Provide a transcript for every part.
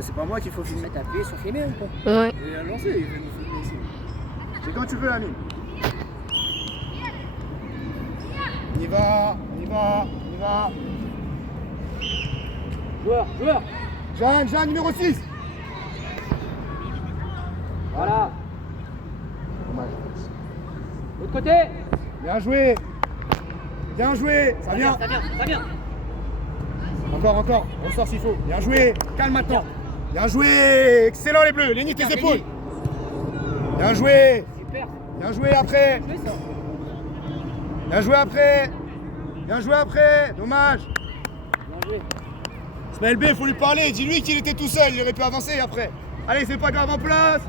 C'est pas moi qu'il faut filmer. T'as appuyé sur filmer ou pas? Ouais. Et à lancer, il veut nous filmer ici. C'est quand tu veux, Amine. On y va, on y va, on y va. Joueur. Jeanne, numéro 6. Voilà. Dommage. L'autre côté. Bien joué. Bien joué. Ça vient. Ça vient. Encore. On sort s'il faut. Bien joué. Calme maintenant. Bien joué. Excellent les bleus. Léni, tes épaules. Bien joué. Super. Bien joué après. Joué ça. Bien joué après. Bien joué après. Dommage. Bien joué. Ismaël B, il faut lui parler. Dis-lui qu'il était tout seul. Il aurait pu avancer après. Allez, c'est pas grave, en place.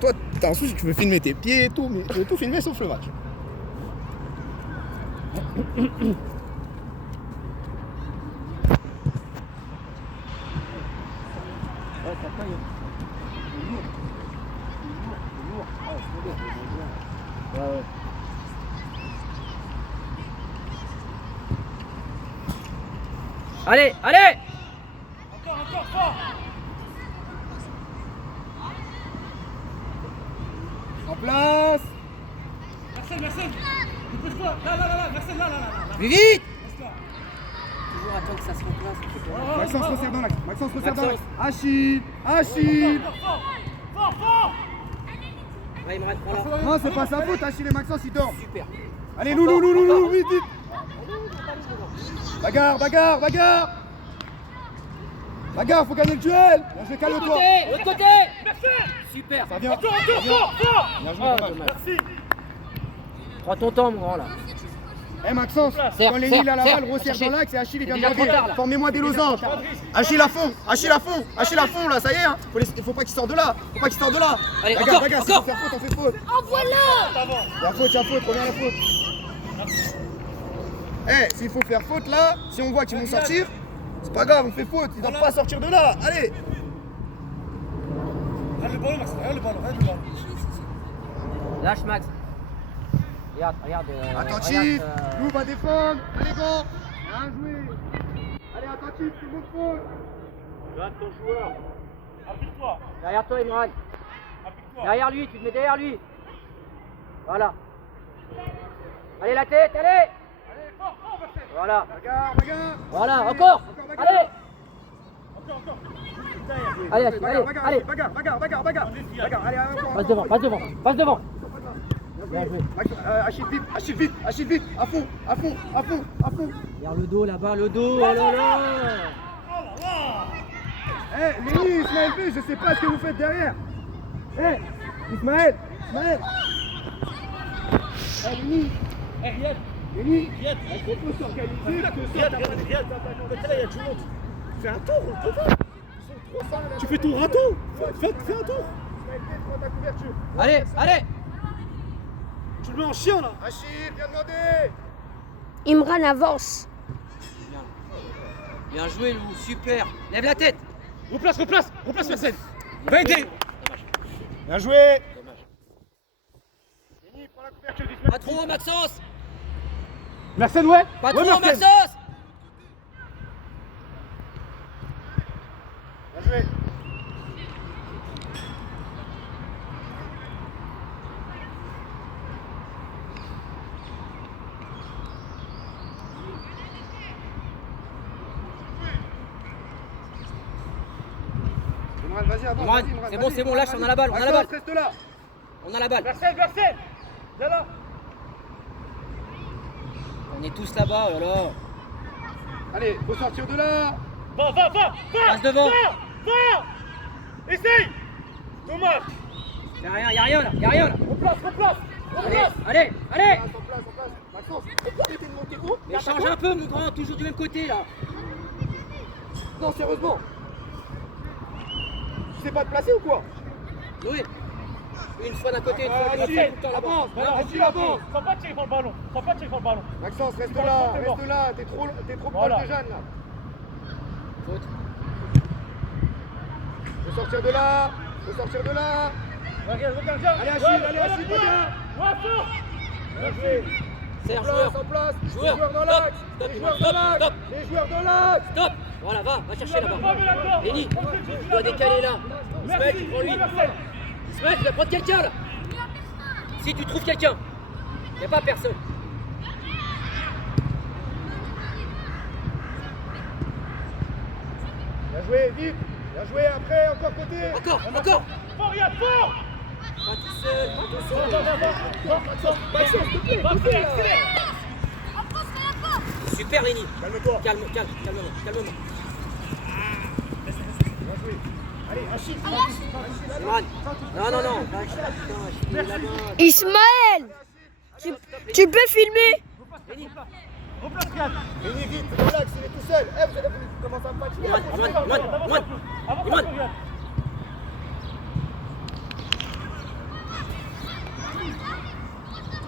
Toi, t'as un souci, tu veux filmer tes pieds et tout, mais tu veux tout filmer sauf le match. Ouais, ça taille. C'est lourd. Ouais. Allez. Encore fort. En place. Marcel. Dépêche-toi. Là. Marcel, là. Plus vite. Toujours attendre que ça se replace. Maxence resserre dans l'axe. Maxence resserre dans l'axe. Achille. Fort. Ouais, il me reste 3 là. Non, c'est pas sa faute, Achille et Maxence, ils dorment. Super. Allez, loulou, vite. Bagarre, faut gagner le duel. Bien joué, calme-toi. L'autre côté. Merci. Super. Ça vient. Encore. Bien joué, Ah, dommage. dommage. Merci. Prends ton temps, mon grand là. Eh Maxence, Serre, quand Léni il a la serre, balle, resserre chercher. dans l'axe et Achille il vient C'est de déjà trop tard, là. formez-moi des losanges. Achille à fond là, ça y est, hein. Faut pas qu'il sorte de là. Allez, Bagarre, encore. si on fait faute, on fait faute. Oh voilà! Il y a faute, reviens à la faute. Eh, s'il faut faire faute là, si on voit qu'ils vont sortir, c'est pas grave, on fait faute, ils doivent pas sortir de là, allez. Regarde le ballon, Marcel. Regarde le ballon. Lâche Max. Regarde. Attentif, Lou va défendre, allez go. Bien joué. Allez, attentif, tout le monde faute. Regarde ton joueur. Applique-toi. Derrière toi, Imran. Derrière lui, tu te mets derrière lui. Voilà. Allez, la tête, allez. Allez, fort, Marcel. Voilà. Bagarre. Voilà, encore. Bagarre. Allez. Encore. Allez, Bagarre, allez, encore. Passe devant. Bien joué. Achille vite, à fond. Regarde le dos là-bas, le dos. Oh là là. Eh, Léni, Ismaël B, je sais pas ce que vous faites derrière. Eh, Ismaël. Eh, Léni. Riyad. Léni. Riyad. Il faut s'organiser. Riyad. Côté là, il y a tout le monde. Fais un tour, côté. Tu fais ton râteau. Fais un tour. Ismaël B, prends ta couverture. Allez. Tu le mets en chien là. Achille, viens demander. Imran avance. Bien joué, Lou, super. Lève la tête. Replace Marcel. Va aider. Bien joué. Léni, prends la couverture d'Ismaël. Pas trop, Maxence. Marcel, ouais. Pas Ouais, trop, Marcel. Maxence. Bien joué. Vas-y, avance. Imran, c'est bon, lâche, on a la balle. Reste là. On a la balle. Marcel. Viens là. On est tous là-bas, oh là là. Allez, faut sortir de là. Va. Passe devant. Va. Essaye. Dommage. Y'a rien là. Replace. Allez. En place. Maxence, pourquoi arrêter de monter haut? Mais change un peu, mon grand, toujours du même côté là. Non, sérieusement. Tu sais pas te placer ou quoi? Oui. Une fois d'un côté, une fois de l'autre, Achille, tout le temps là-bas. Achille, avance. Faut pas tirer dans le ballon. Maxence, reste Bon, là. c'est bon. T'es trop Voilà. proche de Jeanne là. Faute. Faut sortir de là. Allez Achille, regarde. Bien joué. Serre, En joueur. place. Joueur, Les joueurs dans stop, l'axe. stop, Les joueurs stop, dans l'axe. stop. Les joueurs dans l'axe. Stop. Voilà, va chercher là-bas. Lenny, tu dois décaler là. Ismaël, tu prends lui. Ismaël, tu dois prendre quelqu'un là. Si tu trouves quelqu'un, il n'y a pas personne. Bien joué, vite. Bien joué, après, encore côté. Encore. Pas tout seul, pas tout seul. Maxence, s'il te plaît, super Lenny. Calme-toi. Calmement. Bien joué. Allez, Achille. Imran. Non. Putain, là-bas. Ismaël, tu peux filmer? Lenny. Lenny, vite, dans l'axe, il est tout seul. Vous allez commencer à me fatiguer. Imran.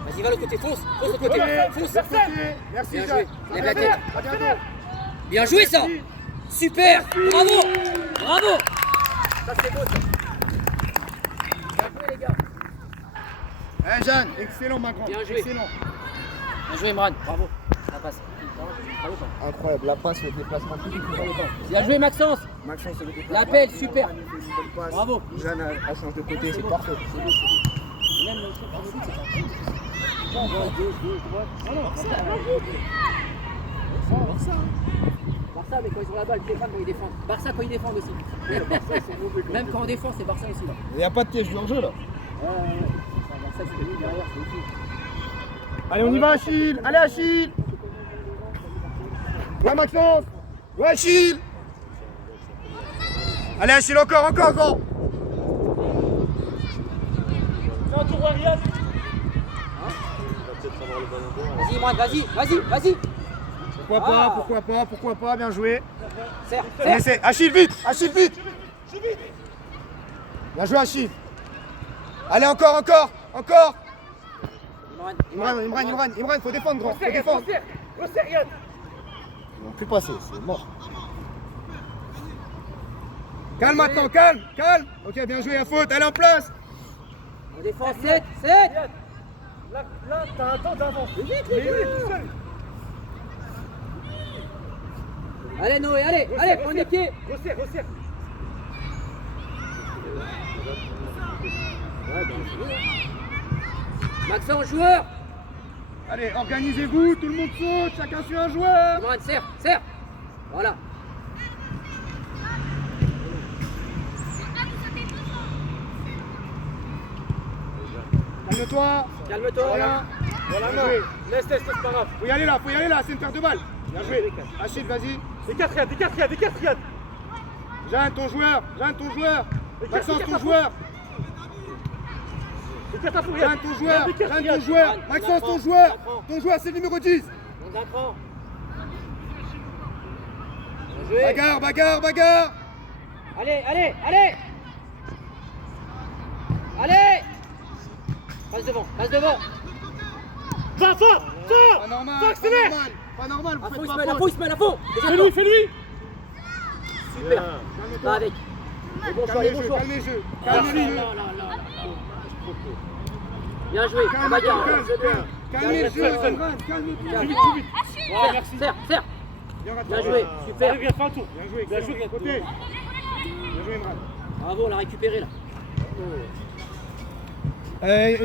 Vas-y, va l'autre côté, fonce l'autre côté, fonce. Merci, Bien Jacques. joué, lève la tête. À bientôt. Bien joué ça. Super, bravo. Ça c'est beau ça. Bien joué les gars. Hein, Jeanne, excellent, ma grande. Bien joué. Excellent. Bien joué Imran, bravo. La passe. Incroyable, la passe, le déplacement tout. Bien joué Maxence. Maxence, c'est le déplacement. L'appel, super. Une bonne passe. Bravo. Jeanne a changé de côté, c'est parfait. Même le truc en foot, c'est pas Barça, mais quand ils ont la balle, Stéphane, quand ils défendent. Barça, quand ils défendent aussi. Même quand on défend, c'est Barça aussi là. Il n'y a pas de piège en jeu là. Barça, c'est lui derrière, c'est aussi. Allez, on y va, Achille. Allez, Achille. Ouais, Maxence. Ouais, Achille. Allez, Achille, encore. Vas-y, Imran, vas-y. Pourquoi pas, bien joué. Serre. Achille, vite. Bien joué, Achille. Allez, encore. Imran, faut défendre, grand. Faut défendre. Ils vont plus passer, c'est mort. Calme maintenant, calme. Ok, bien joué, à faute, allez en place. On défend 7. Là, t'as un temps d'avance. Allez Noé, allez, prends les pieds. Resserre. Maxence, joueur. Allez, organisez-vous, tout le monde saute, chacun suit un joueur. Imran, serre. Voilà. Calme-toi. Calme-toi. Voilà, Bien non. joué. Laisse, c'est pas grave. Faut y aller là, c'est une paire de balles. Bien joué. Achille, vas-y. Des 4 Jeanne, ton joueur. Maxence, ton joueur. Jeanne, ton joueur. Maxence, ton joueur. Ton joueur, c'est le numéro 10. On apprend. Bien joué. Bagarre. Allez. Passe devant. Va. Pas normal. accélère. Pas normal, À vous fond, faites Ismaël, pas à faute. fond, Ismaël, à fond. Fais-lui. Super. Va avec. Les bons choix, les bons choix. Calmez le jeu. Calmez-le. Bien joué. La bagarre. Calmez le jeu. Calme. Calme-toi. Voilà, merci. Serre. Bien joué. Super. Viens, fais un tour. Bien joué. Côté. Bien joué, Imran. Bravo, on l'a récupéré là.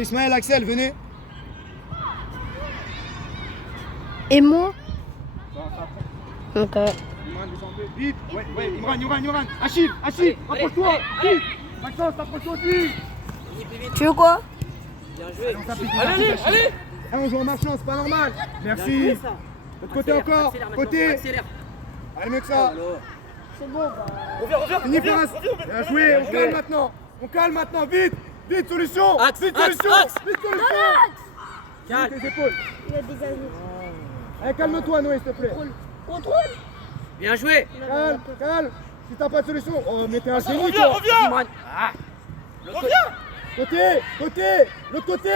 Ismaël, Axel, venez. Et moi? Ok. Imran, descendez. Vite. Ouais. Imran. Achille, rapproche-toi. Allez. Vite. Maxence, t'approches aussi. Tu veux quoi? Bien joué. Allez. On joue en marchant, c'est pas normal. Bien Merci. joué, ça. L'autre côté encore. Côté. Accélère. Allez, mieux que ça. Alors. C'est bon, bah. Reviens. Fini, Prince. Bien joué. On calme maintenant. Vite, solution. Axe. Vite, solution. Calme. Tes épaules. Il y a des amis. Allez, calme-toi, Noé, s'il te plaît. Contrôle. Bien joué. Calme. Si t'as pas de solution, oh, mais t'es un génie, Reviens. Vas-y, Imran. Côté. L'autre côté.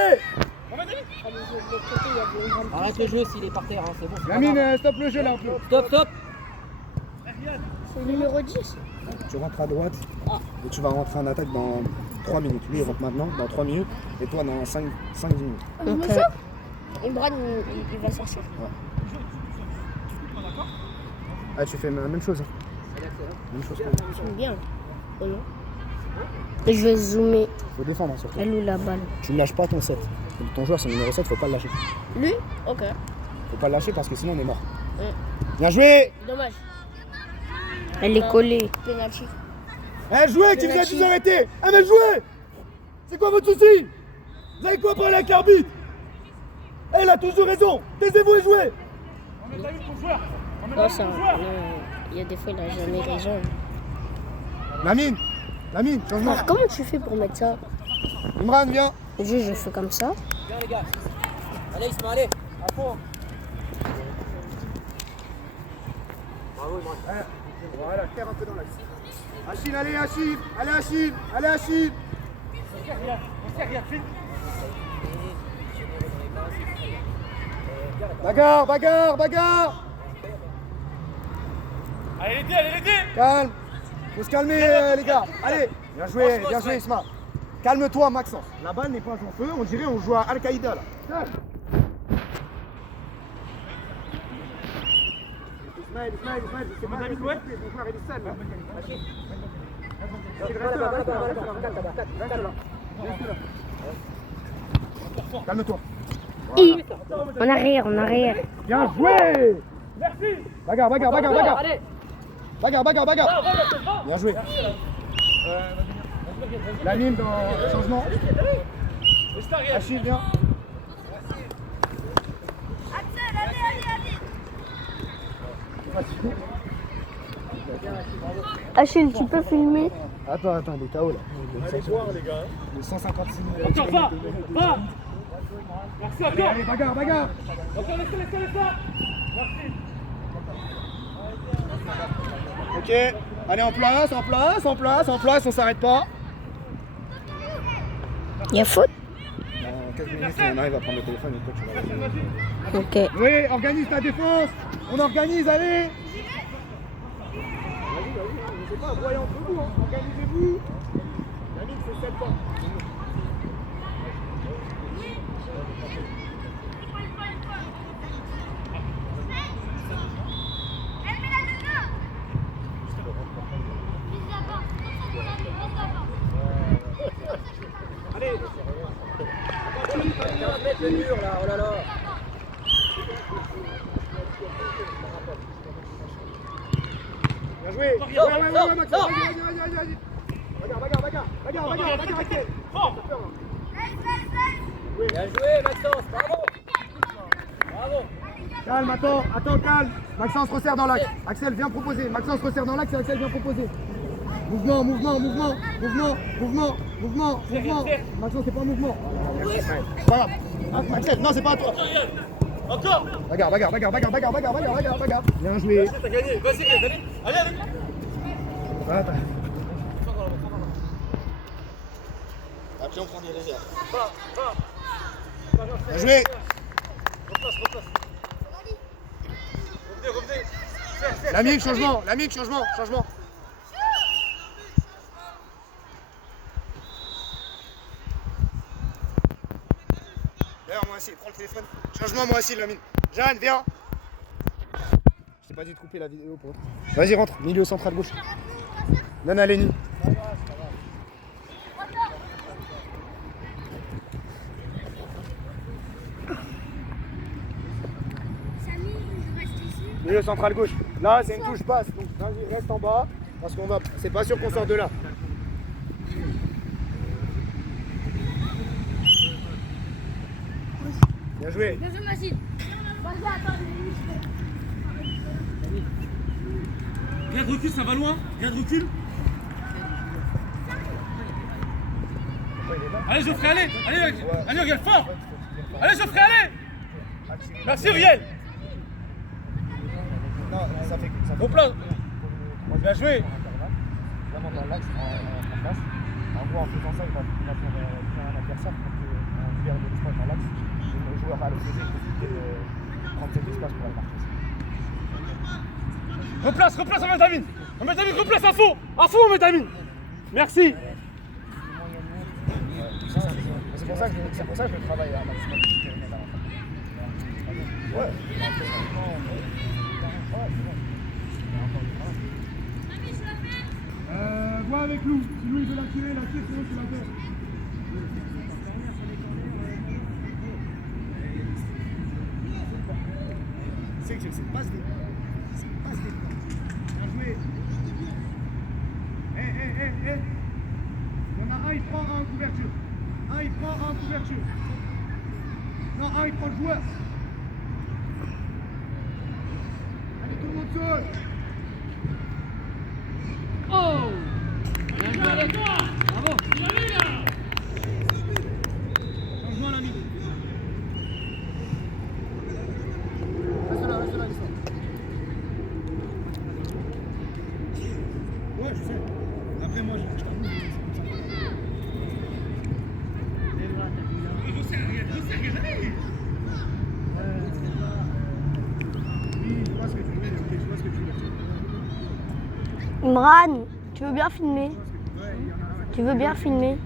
Arrête le jeu s'il est par terre, hein, c'est bon. c'est pas Lamine, grave. stop le jeu là un peu. Stop. C'est le numéro 10. Tu rentres à droite et tu vas rentrer en attaque dans 3 minutes. Lui, il rentre maintenant, dans 3 minutes, et toi, dans 5-10 minutes. Je me sors. Imran, il va sortir. Ah, tu fais la même chose. Hein. Même chose que moi. J'aime bien. Oh non. Et je vais zoomer. Faut défendre, hein, surtout. Elle ou la balle. Tu ne lâches pas ton 7. Ton joueur, c'est le numéro 7, faut pas le lâcher. Lui? Ok. Faut pas le lâcher parce que sinon, on est mort. Ouais. Bien joué! Dommage. Elle est collée. Penalty. Eh, jouez, qui vous a dit d'arrêter? Eh, mais jouez! C'est quoi votre souci? Vous avez quoi parler avec l'arbitre? Elle a toujours raison! Taisez-vous et jouez! Non, ça. Il y a des fois, il a jamais raison. Lamine, changement. Alors, comment tu fais pour mettre ça? Imran, viens. Je fais comme ça. Viens les gars. Allez Isma, allez. À fond. Bravo Imran. Voilà, terre un peu dans l'axe. Achille, allez Achille, allez Achille, allez Achille. Bagarre. Allez l'aider. Calme. Faut se calmer les gars. Allez, bien joué Isma. Calme-toi Maxence. La balle n'est pas en feu, on dirait on joue à Al-Qaïda là. Calme. Ismaël, c'est pas David Louet. Ton joueur il est seul là. Calme-toi. En arrière. Bien joué. Merci. Bagarre. Allez. Bagarre. Bien joué. Lamine dans le changement. Achille, viens. Achille, tu peux filmer? Attends, il est KO là. Allez voir les gars. Le 156 000. Encore va. Merci encore. Allez, bagarre. Encore laisse ça. Merci. Ok, allez en place, on s'arrête pas. Il y a faute? Dans 15 minutes, on arrive à prendre le téléphone et toi tu vas. Ok. Oui, organise ta défense. On organise, allez. Vas-y, c'est pas un voyant entre vous, hein. Organisez-vous. Yannick, c'est 7 ans. Allez. 15 mètres le mur là, oh là là. Bien joué. Ouais, Maxence. Vas-y. Bagarre, Axel. Bien joué Maxence, bravo. Calme, attends, calme. Maxence resserre dans l'axe. Axel, viens proposer. Maxence resserre dans l'axe et Axel vient proposer. Mouvement. Maxence, c'est pas un mouvement. Voilà. Axel, non, c'est pas à toi. Encore. Bagarre. Bien joué. T'as gagné. Vas-y, allez. Voilà, après, on prend des réserves. Bien joué. Replace. Revenez. Lamine, changement. D'ailleurs, moi aussi, prends le téléphone. Changement, moi aussi, Lamine. Jeanne, viens. Je t'ai pas dit de couper la vidéo pour. Vas-y, rentre. Milieu central gauche. Donne à Lenny. Milieu central gauche. Là, c'est une touche passe. Donc, vas-y, reste en bas. Parce qu'on va. C'est pas sûr qu'on sorte de là. Bien joué. Viens de recul, ça va loin. Viens de recul. Allez Geoffrey, allez Uriel, fort. Allez Geoffrey, allez. Merci Uriel. Non, ça fait que ça. Bon plan. Bien joué. Vraiment dans l'axe, en face. En gros, en faisant ça, il va faire bien un adversaire pour qu'on libère de l'espace dans l'axe. Et le joueur à l'opposé profiter de prendre cet espace pour aller marquer. Replace, on met Damine, replace à fond, on met Damine. Merci. pour ça que je travaille à maximum de périmètre à la fin. Ouais. Vois avec Lou. Si Lou il veut la tirer, sinon tu la perds. C'est que c'est passe des. Bien joué. Il y en a un, il prend un en couverture. Un, il prend un en couverture. Non, un, il prend le joueur. Allez, tout le monde seul. Oh! Bien joué, Alex. Bravo! Changement, l'ami. Reste là. Ouais, je sais. Après, moi, je t'avoue, c'est comme ça. Resserre, allez! Oui, je vois ce que tu veux dire. Je vois ce que tu veux dire. Imran, tu veux bien filmer? Tu veux bien filmer?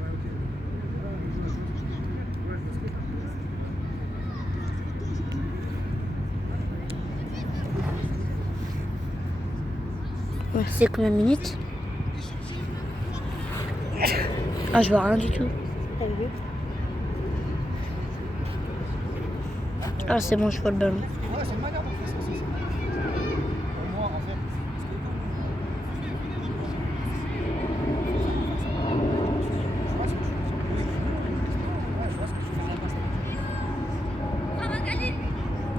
C'est combien de minutes? Ah, je vois rien du tout. Ah, c'est bon, je vois le ballon. Ouais, c'est une manière de faire ça aussi. Pour moi, en fait.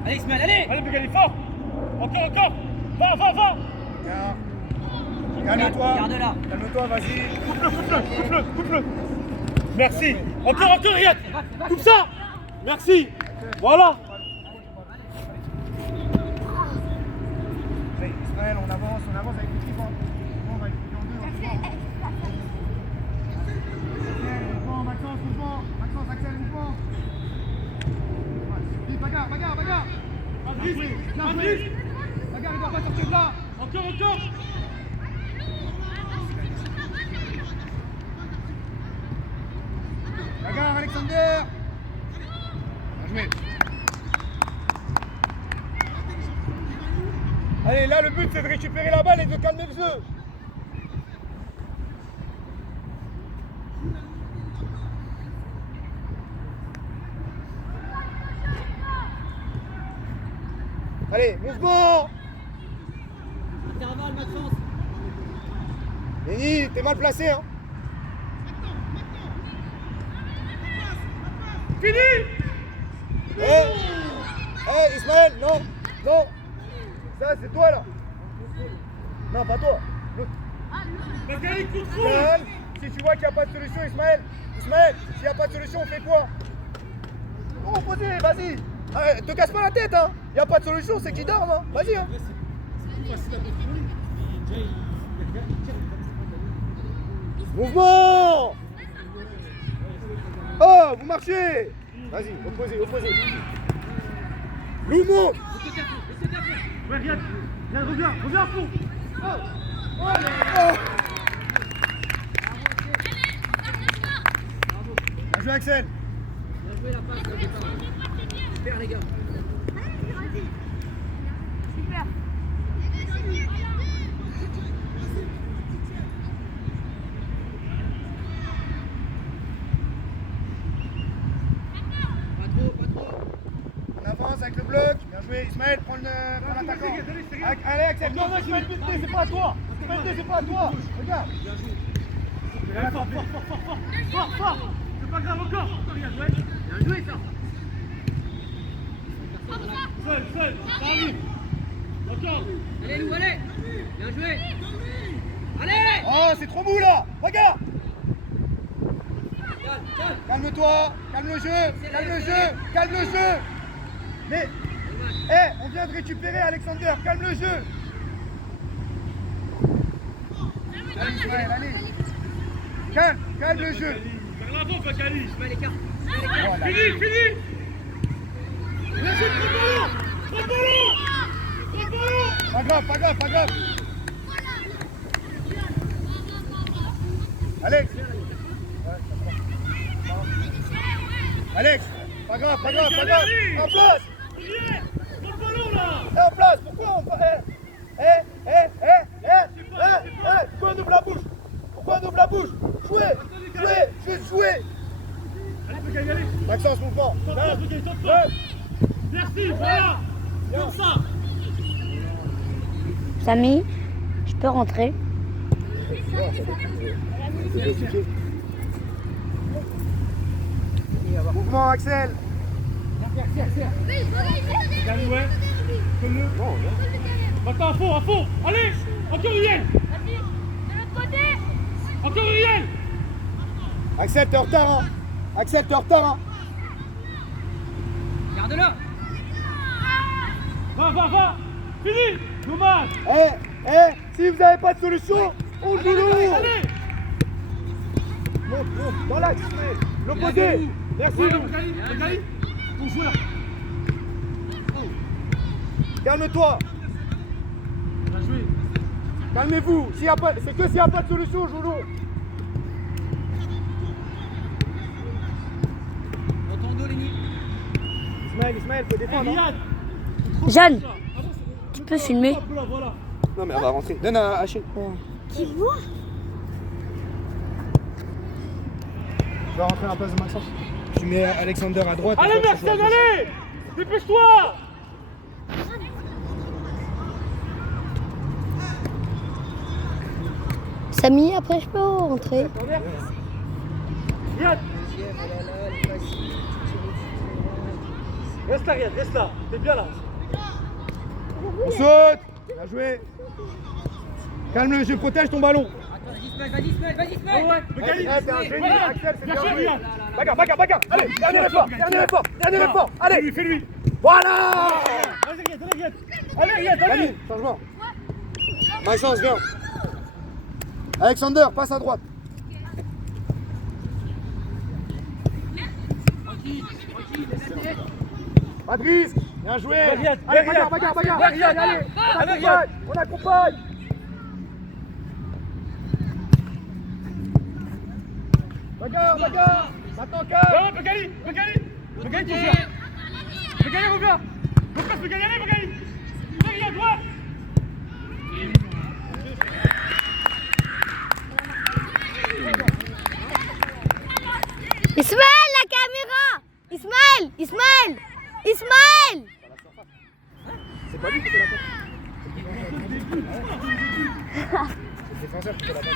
Allez, Ismaël, allez! Allez, Bégali, fort! Encore! Va! Calme-toi! Garde-la! Calme-toi, vas-y! Coupe-le! Merci! Encore, Riyad! Coupe ça! Merci! Voilà! Allez, Ismaël, on avance avec l'équipe. On va équiper en deux. Mouvement, Maxence, Axel, mouvement. Vite, bagarre! Bien joué! Bagarre, il doit pas sortir de là! Encore! Bagarre, Alexander! Bien joué! Allez, là, le but, c'est de récupérer la balle et de calmer le jeu! Allez, mouvement! Intervalle, Maxence! Lenny, t'es mal placé, hein? Fini! Hey, Ismaël, non! Ça, c'est toi, là! Non, pas toi! L'autre. Bégali, contrôle! Calme. Si tu vois qu'il n'y a pas de solution, Ismaël, s'il n'y a pas de solution, on fait quoi? Oh, posez, vas-y! Ah, te casse pas la tête, hein! Il n'y a pas de solution, c'est qu'il dort, hein! Vas-y, hein! Mouvement! Oh, vous marchez! Vas-y, opposez. Lou, monte! Ouais, Riyad, reviens à fond! Oh. Bien joué, Axel! Bien joué la passe au départ. Super, les gars. Super. Pas trop. On avance avec le bloc. Bien joué, Ismaël, prends l'attaquant. Allez, Axel, Non, Ismaël Pété, c'est pas à toi! c'est pas à toi. Regarde. Fort! C'est pas grave, encore, Riyad, ouais! Bien joué, ça. Seul, ça arrive! Encore! Allez, Lou, allez! Bien joué! Allez! Oh, c'est trop mou là. Regarde. Calme. Calme-toi. Calme le jeu. Mais, on vient de récupérer Alexander. Calme le jeu. Allez, Ismaël, allez. Calme le jeu. Vers l'avant, Bégali! Ismaël, écart. Voilà. Fini! Bien joué, trop ballon! Pas grave. Alex. Alex, pas grave, pas grave, pas grave. En place. Et en place, pourquoi on... Pourquoi on ouvre la bouche? Pourquoi on ouvre la bouche? Jouez. Maxence, mouvement. Merci, voilà. Comme ça. Samy, je peux rentrer? Mouvement, Axel. Allez, ouais. Fais-le. Maintenant, à fond. Allez, encore Uriel. Encore Uriel. Axel, t'es en retard, hein. Garde-la. Va. Fini. Dommage. Si vous n'avez pas de solution, on joue lourd. Allez. Monte, dans l'axe, l'opposé. Merci, Lou. Regali. Ton joueur. Calme-toi. Bien joué. Calmez-vous. C'est que s'il n'y a pas de solution, on joue lourd. Dans ton dos, Lenny. Ismaël, faut défendre. Hein. Jeanne, tu peux filmer? Voilà. Non, mais elle va rentrer. Donne à Achille. Qui voit? Tu vas rentrer à la place de Maxence. Tu mets Alexander à droite. Allez, Mercedes, allez. Dépêche-toi. Samy, après je peux rentrer. Riyad. Reste là, Riyad, reste là. T'es bien là. On saute. Bien joué. Calme-le, je protège ton ballon. Vas-y, Ismaël. Ouais, Regali. T'es un génie, Voilà. Axel, c'est Bien bien joué, joué. Riyad. Bagarre. Allez, dernier effort. Allez. Fais-lui. Voilà. Vas-y, Riyad. Allez, Riyad, allez. Camille, changement. Maxence, viens. Alexander, passe à droite. Pas de risque. Bien joué. Riyad, Allez, Riyad. bagarre. Riyad. Allez, Riyad. on accompagne. Bagarre. Maintenant, calme. Regali, ton joueur. Regali, reviens. Repasse, Regali, allez, Regali. Riyad, ouais. Ismaël, la caméra! Ismaël! C'est pas lui qui fait la passe. C'est le défenseur qui fait la passe.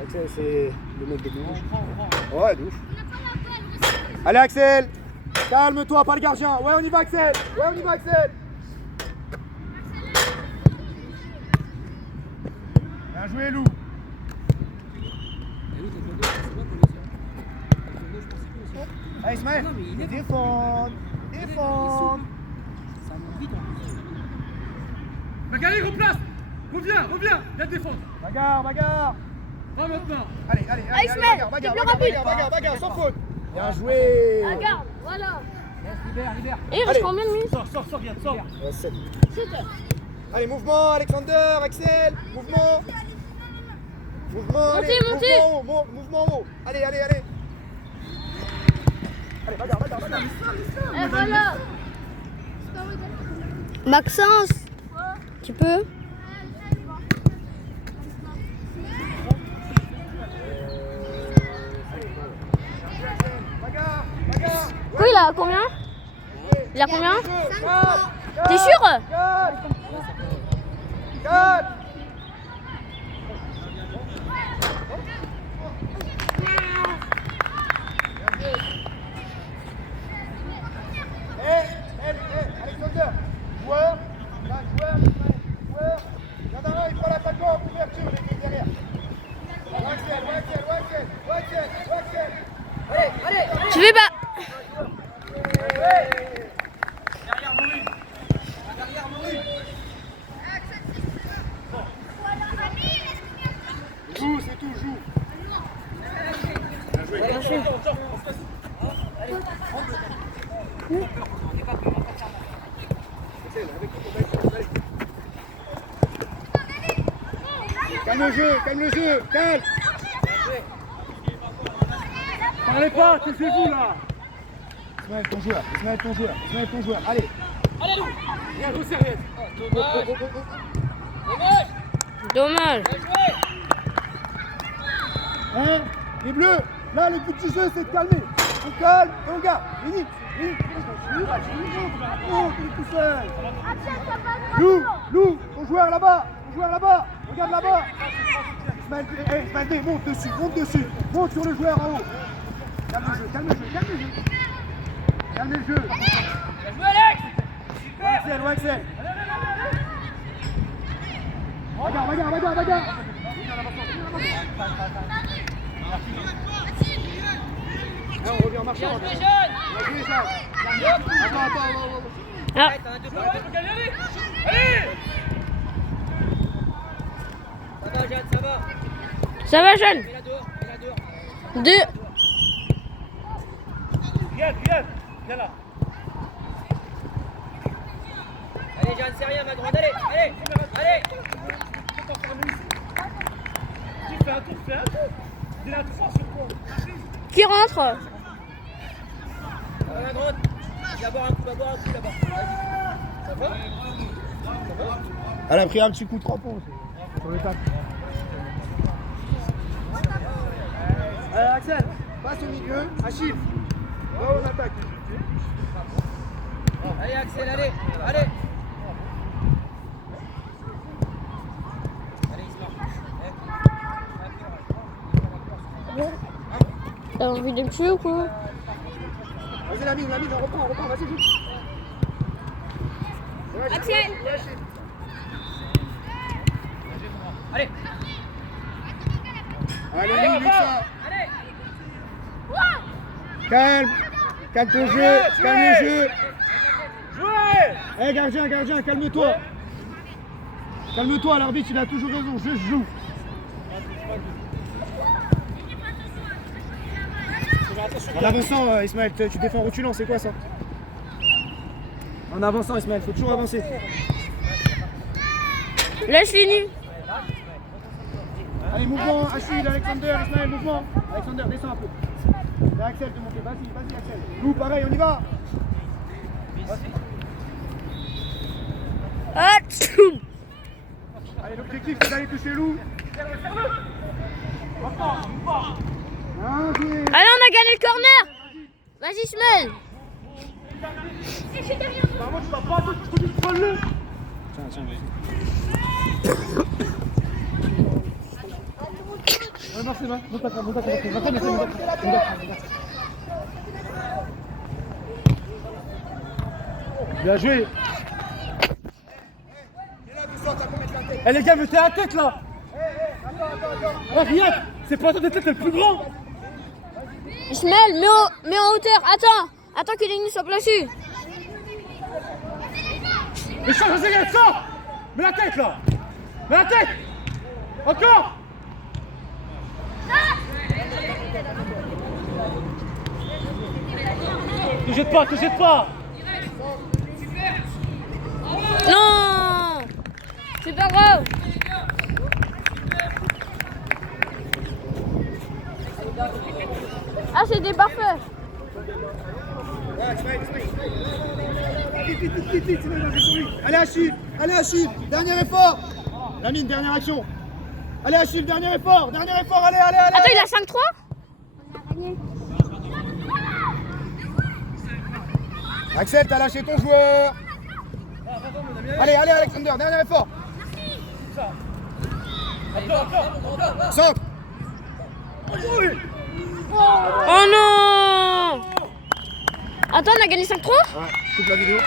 Axel, c'est le mec de gauche. Ouais, de ouf. Allez, Axel. Calme-toi, pas le gardien. Ouais, on y va, Axel. Bien joué, Lou. Allez, Ismaël. Défendre. Regali, replace. Reviens. Viens défendre. Bagarre. Va maintenant. Allez, Ismaël, bagarre, sans faute. Bien joué. Regarde, voilà. Libère. Et il reste combien de minutes? Sors, Riyad, sors. 7. Allez, mouvement, Alexander, Axel. Mouvement. Montez. Mouvement en haut. Allez. Allez, bagarre. Et voilà. Maxence, tu peux? Bagarre. Oui, il a combien? Il a combien? T'es sûr? 4. Alexander, joueur. Il y en a un, il prend l'attaquant en couverture, les deux derrière. Axel. Tu veux pas? Joue, c'est tout, joue. Calme le jeu, calme. Parlez pas, taisez-vous là. Ismaël, ton joueur. Ismaël, ton joueur. Ismaël, ton joueur. Allez. Allez, Lou. Viens, vous serviette. Dommage. Dommage. Dommage. Bien joué. Hein? Les bleus, là le but du jeu c'est de calmer. On calme et on garde. Vini, vini. Oh, il est tout seul. Lou, ton joueur là-bas. Ton joueur là-bas. Regarde là-bas. Ismaël, Ismaël, monte dessus, monte dessus. Monte sur le joueur en haut. Calme le jeu, calme le jeu, calme le jeu. Calme le jeu. Bien joué, Alex. Axel, ouais, Axel. Regarde. Là, on revient en marchant. Bien joué, jeune. Attends. Ah, Arrête, t'en as deux. Allez. Ça va, Jeanne, ça va. ça va, jeune. Mets-la dehors, mets-la dehors. 2. Viens là. Allez, Jeanne, c'est rien, ma grande. Allez. Fais un tour. Il a 3 sur toi. Qui rentre? Ça va, ma grande. Va boire un coup là-bas. Vas-y. Ça va? Elle a pris un petit coup de crampon sur le tac. Axel, passe au milieu, Achille. Va en attaque. Allez, Axel, allez. T'as envie de me tuer ou quoi? Vas-y, Lamine, on reprend, vas-y, joue. Axel. Allez. Allez, Lamine, ça. Allez. Calme ton jeu, calme le jeu. Jouez. Eh, gardien, calme-toi. Calme-toi, l'arbitre, il a toujours raison, je joue. En avançant, Ismaël, tu défends en reculant, c'est quoi ça? En avançant, Ismaël, faut toujours avancer. Laisse l'uni. Allez, mouvement, Achille, Alexander, Ismaël, mouvement. Alexander, descends un peu. C'est Axel de monter, vas-y, Axel. Lou, pareil, on y va. Atchoum. Allez, l'objectif, c'est d'aller toucher Lou. Allez, on a gagné le corner. Vas-y, Ismaël. Maman, tu vas pas attendre, tu peux prendre-le. Tiens. Non, c'est bon. Monte. Bien joué. Eh les gars, mettez la tête là. Oh, rien. C'est pas toi de tête le plus grand. Ismaël, mets en hauteur. Attends que l'ennemi soit placé. Mais change de gars, sors. Mets la tête là. Mets la tête. Encore. Te jette pas. Non. C'est pas grave. Ah, c'était parfait. Vite, Allez, Achille, dernier effort. Lamine, dernière action. Allez, Achille, dernier effort, allez. Attends, il a 5-3? Axel, t'as lâché ton joueur. Allez, Alexander, dernier effort. Centre. Oh non. Attends, on a gagné 5-3? Ouais, toute la vidéo.